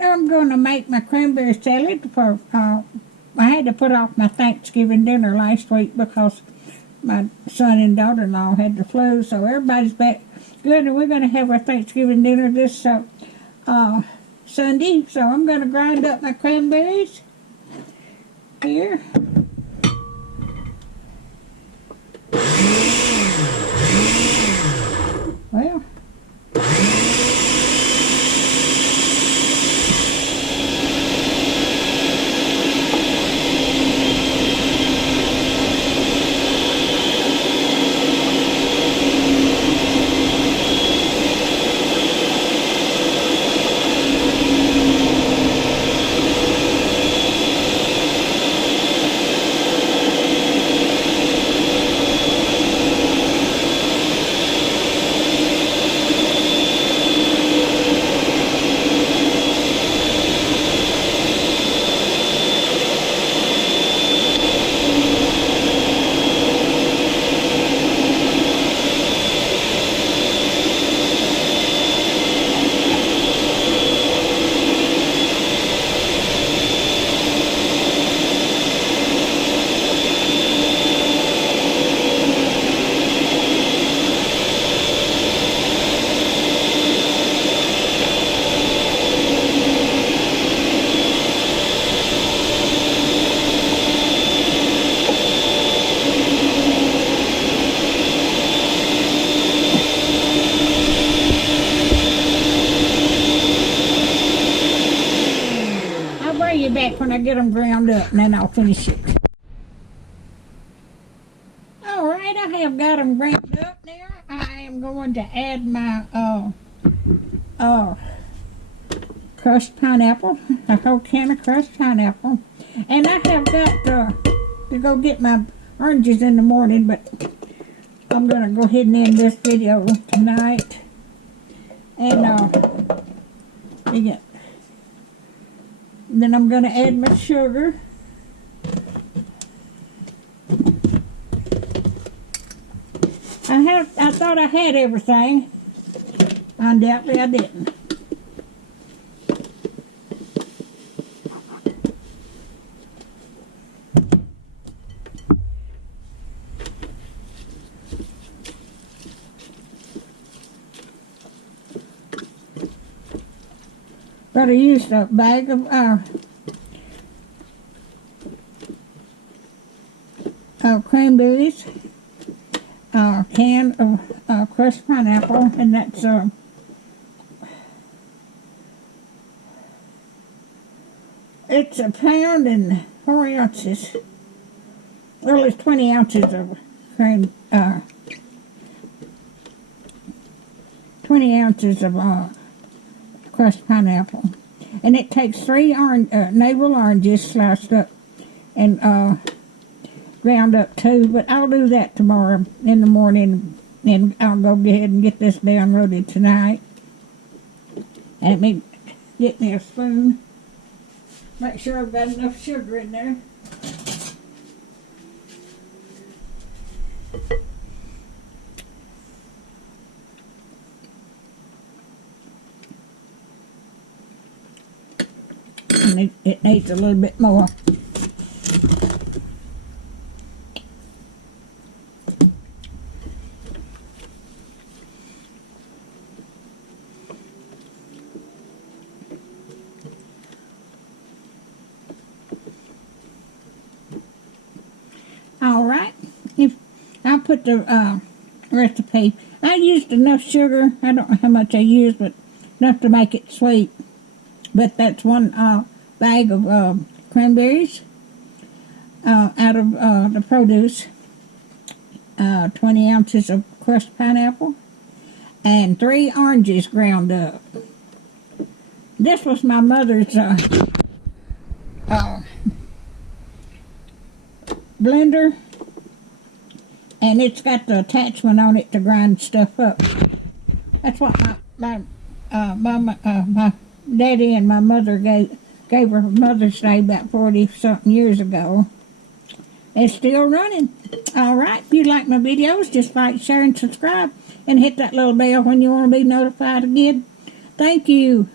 I'm going to make my cranberry salad for, I had to put off my Thanksgiving dinner last week because my son and daughter-in-law had the flu, so everybody's back good, and we're going to have our Thanksgiving dinner this Sunday. So I'm going to grind up my cranberries here. Well, you back when I get them ground up, and then I'll finish it. Alright, I have got them ground up now. I am going to add my crushed pineapple, a whole can of crushed pineapple. And I have got to go get my oranges in the morning, but I'm going to go ahead and end this video tonight. And then I'm going to add my sugar. I thought I had everything. Undoubtedly I didn't. But I used a bag of cranberries, a can of crushed pineapple, and that's it's a pound and 4 ounces. Well, it's 20 ounces of 20 ounces of crushed pineapple, and it takes 3 navel oranges sliced up and ground up too, but I'll do that tomorrow in the morning, and I'll go ahead and get this downloaded tonight. And let me get me a spoon, make sure I've got enough sugar in there. And it needs a little bit more. All right, if I put the recipe, I used enough sugar. I don't know how much I used, but enough to make it sweet. But that's 1 bag of cranberries out of the produce, 20 ounces of crushed pineapple, and 3 oranges ground up. This was my mother's blender, and it's got the attachment on it to grind stuff up. That's what my daddy and my mother gave her Mother's Day about 40-something years ago. It's still running. Alright, if you like my videos, just like, share, and subscribe, and hit that little bell when you want to be notified again. Thank you.